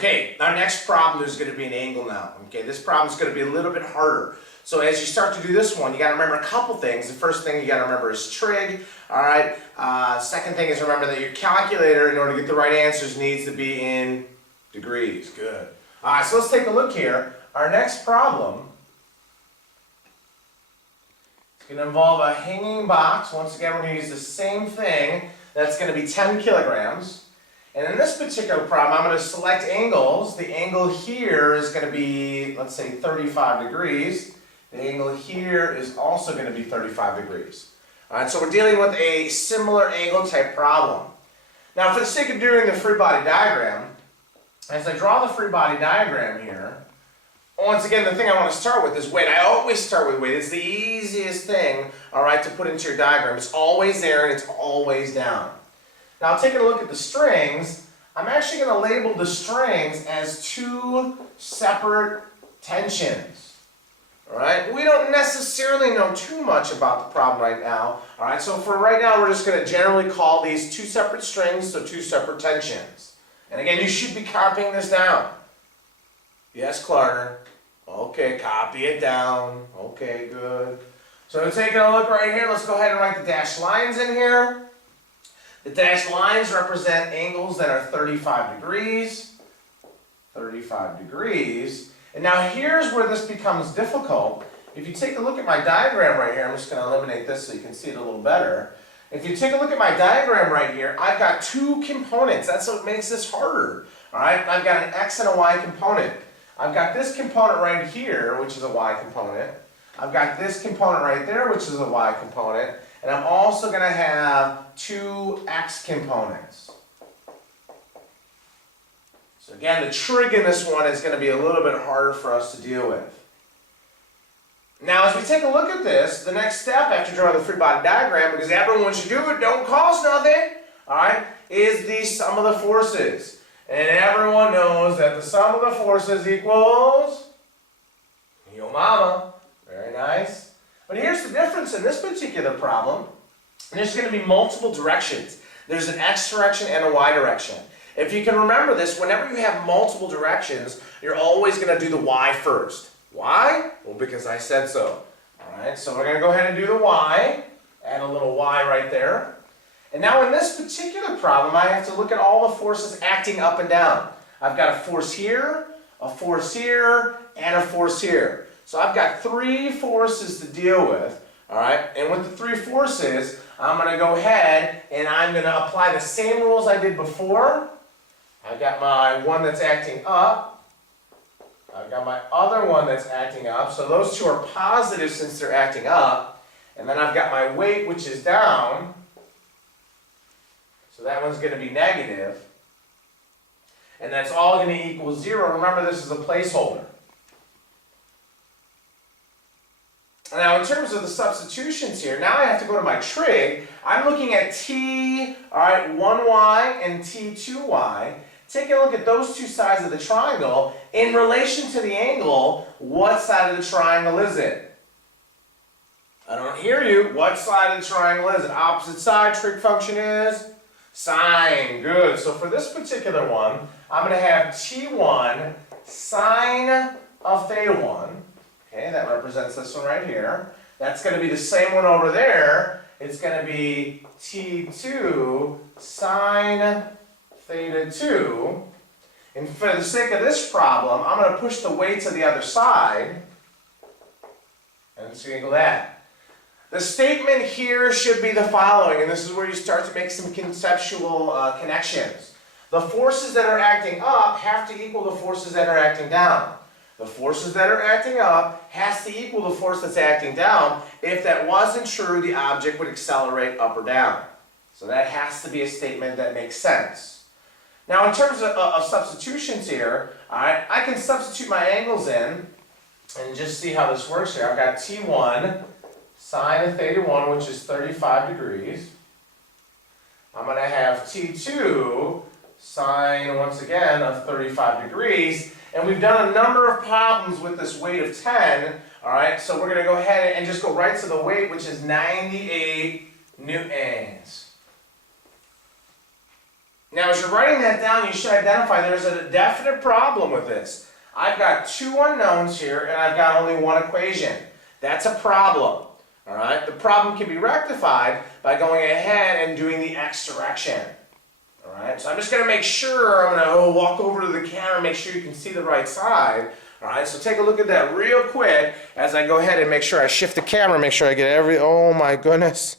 Okay, our next problem is going to be an angle now. Okay, this problem is going to be a little bit harder. So as you start to do this one, you got to remember a couple things. The first thing you got to remember is trig. All right. Second thing is remember that your calculator, in order to get the right answers, needs to be in degrees. Good. All right. So let's take a look here. Our next problem is going to involve a hanging box. Once again, we're going to use the same thing. That's going to be 10 kilograms. And in this particular problem, I'm going to select angles. The angle here is going to be, let's say, 35 degrees. The angle here is also going to be 35 degrees. All right, so we're dealing with a similar angle type problem. Now, for the sake of doing the free body diagram, as I draw the free body diagram here, once again, the thing I want to start with is weight. I always start with weight. It's the easiest thing, all right, to put into your diagram. It's always there and it's always down. Now, taking a look at the strings, I'm actually going to label the strings as two separate tensions. All right? We don't necessarily know too much about the problem right now. All right? So for right now, we're just going to generally call these two separate strings, so two separate tensions. And again, you should be copying this down. Yes, Clarner. Okay, copy it down. Okay, good. So taking a look right here, let's go ahead and write the dashed lines in here. The dashed lines represent angles that are 35 degrees. 35 degrees. And now here's where this becomes difficult. If you take a look at my diagram right here, I'm just going to eliminate this so you can see it a little better. If you take a look at my diagram right here, I've got two components. That's what makes this harder. All right? I've got an x and a y component. I've got this component right here, which is a y component. I've got this component right there, which is a y component. And I'm also going to have two x components. So again, the trig in this one is going to be a little bit harder for us to deal with. Now, as we take a look at this, the next step after drawing the free body diagram, because everyone should do it, don't cost nothing, all right, is the sum of the forces. And everyone knows that the sum of the forces equals yo mama. Very nice. But here's the difference in this particular problem. There's going to be multiple directions. There's an x direction and a y direction. If you can remember this, whenever you have multiple directions, you're always going to do the y first. Why? Well, because I said so. All right, so we're going to go ahead and do the y. Add a little y right there. And now in this particular problem, I have to look at all the forces acting up and down. I've got a force here, and a force here. So I've got three forces to deal with, all right? And with the three forces, I'm going to go ahead and I'm going to apply the same rules I did before. I've got my one that's acting up. I've got my other one that's acting up. So those two are positive since they're acting up. And then I've got my weight, which is down. So that one's going to be negative. And that's all going to equal 0. Remember, this is a placeholder. Now, in terms of the substitutions here, now I have to go to my trig. I'm looking at t, all right, 1y and t, 2y. Take a look at those two sides of the triangle. In relation to the angle, what side of the triangle is it? I don't hear you. What side of the triangle is it? Opposite side, trig function is sine. Good. So for this particular one, I'm going to have t1 sine of theta 1. Okay, that represents this one right here. That's going to be the same one over there. It's going to be T2 sine theta 2. And for the sake of this problem, I'm going to push the weight to the other side. And it's going to go that. The statement here should be the following, and this is where you start to make some conceptual connections. The forces that are acting up have to equal the forces that are acting down. The forces that are acting up has to equal the force that's acting down. If that wasn't true, the object would accelerate up or down. So that has to be a statement that makes sense. Now, in terms of substitutions here, all right, I can substitute my angles in and just see how this works here. I've got T1 sine of theta 1, which is 35 degrees. I'm going to have T2 sine, once again, of 35 degrees. And we've done a number of problems with this weight of 10, all right? So we're going to go ahead and just go right to the weight, which is 98 newtons. Now, as you're writing that down, you should identify there's a definite problem with this. I've got two unknowns here, and I've got only one equation. That's a problem. All right? The problem can be rectified by going ahead and doing the x direction. All right? So I'm just going to make sure, I'm going to walk over to the camera and make sure you can see the right side. All right? So take a look at that real quick as I go ahead and make sure I shift the camera, make sure I get every, oh my goodness.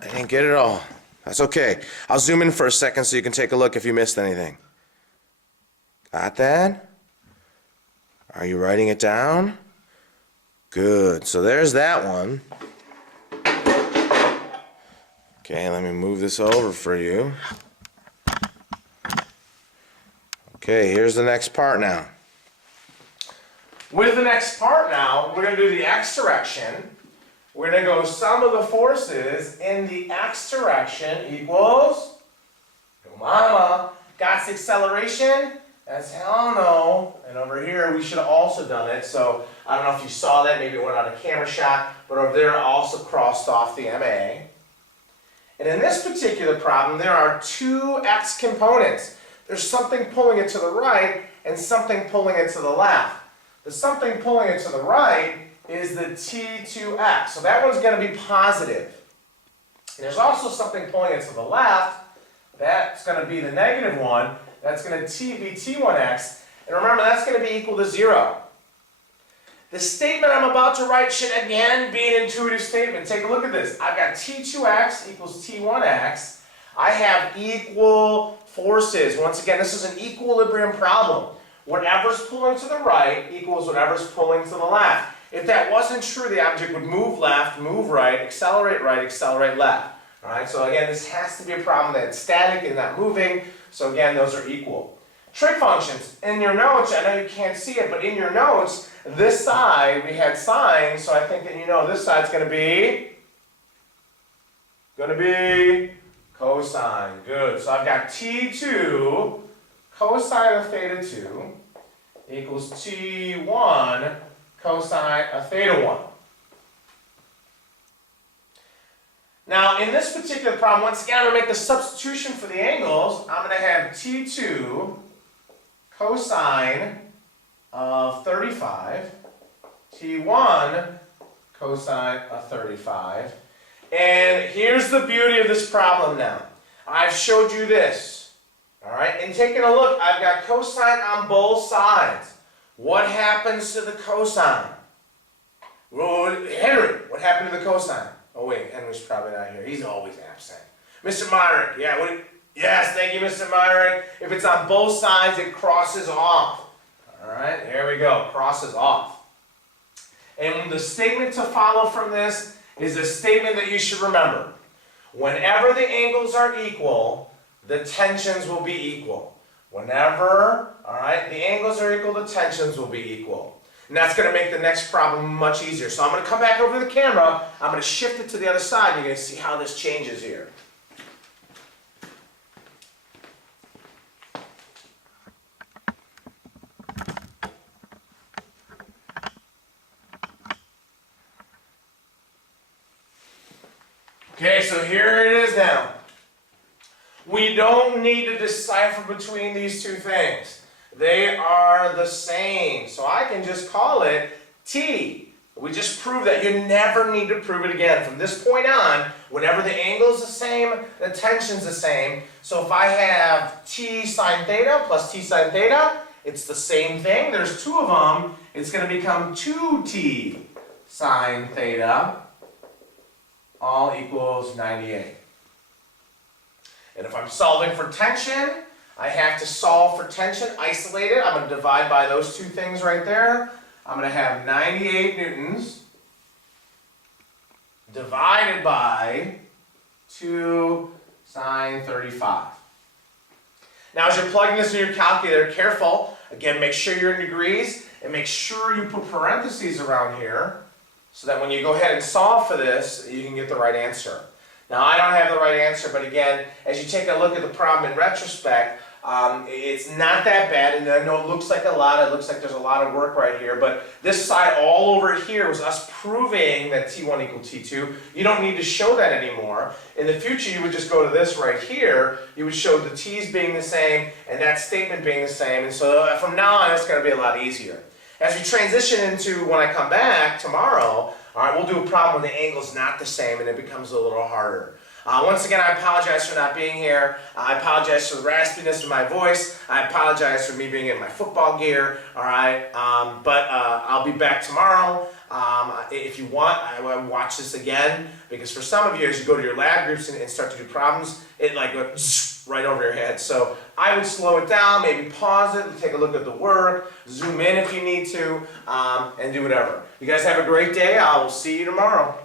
I didn't get it all. That's okay. I'll zoom in for a second so you can take a look if you missed anything. Got that? Are you writing it down? Good. So there's that one. Okay, let me move this over for you. Okay, here's the next part now. With the next part now, we're going to do the x direction. We're going to go sum of the forces in the x direction equals, oh mama, got the acceleration? That's hell no. And over here, we should have also done it. So I don't know if you saw that. Maybe it went on a camera shot. But over there, I also crossed off the MA. And in this particular problem, there are two x components. There's something pulling it to the right and something pulling it to the left. The something pulling it to the right is the T2x. So that one's going to be positive. And there's also something pulling it to the left. That's going to be the negative one. That's going to be T1x. And remember, that's going to be equal to 0. The statement I'm about to write should again be an intuitive statement. Take a look at this. I've got T2x equals T1x. I have equal forces. Once again, this is an equilibrium problem. Whatever's pulling to the right equals whatever's pulling to the left. If that wasn't true, the object would move left, move right, accelerate left. All right, so again, this has to be a problem that's static and not moving. So again, those are equal. Trig functions. In your notes, I know you can't see it, but in your notes, this side, we had sine, so I think that you know this side's going to be cosine. Good. So I've got T2 cosine of theta 2 equals T1 cosine of theta 1. Now, in this particular problem, once again, I'm going to make the substitution for the angles. I'm going to have T2 cosine of 35, T1 cosine of 35. And here's the beauty of this problem now. I've showed you this. All right, and taking a look, I've got cosine on both sides. What happens to the cosine? Well, Henry, what happened to the cosine? Oh wait, Henry's probably not here. He's always absent. Mr. Myrick, yeah, yes, thank you, Mr. Myrick. If it's on both sides, it crosses off. All right, there we go, crosses off. And the statement to follow from this is a statement that you should remember. Whenever the angles are equal, the tensions will be equal. Whenever, all right, the angles are equal, the tensions will be equal. And that's going to make the next problem much easier. So I'm going to come back over to the camera, I'm going to shift it to the other side, and you're going to see how this changes here. Okay, so here it is now. We don't need to decipher between these two things. They are the same. So I can just call it T. We just proved that. You never need to prove it again. From this point on, whenever the angle is the same, the tension's the same. So if I have T sine theta plus T sine theta, it's the same thing. There's two of them. It's going to become 2T sine theta, all equals 98. And if I'm solving for tension, I have to solve for tension, isolate it. I'm going to divide by those two things right there. I'm going to have 98 newtons divided by 2 sine 35. Now as you're plugging this in your calculator, careful. Again, make sure you're in degrees and make sure you put parentheses around here so that when you go ahead and solve for this, you can get the right answer. Now I don't have the right answer, but again, as you take a look at the problem in retrospect, It's not that bad, and I know it looks like a lot, it looks like there's a lot of work right here, but this side all over here was us proving that T1 equal T2. You don't need to show that anymore. In the future, you would just go to this right here, you would show the T's being the same, and that statement being the same, and so from now on, it's going to be a lot easier. As we transition into when I come back tomorrow, all right, we'll do a problem where the angle's not the same, and it becomes a little harder. Once again, I apologize for not being here. I apologize for the raspiness of my voice. I apologize for me being in my football gear. All right, but I'll be back tomorrow. If you want, I will watch this again, because for some of you, as you go to your lab groups and start to do problems, it like goes right over your head. So I would slow it down, maybe pause it, take a look at the work, zoom in if you need to, and do whatever. You guys have a great day. I will see you tomorrow.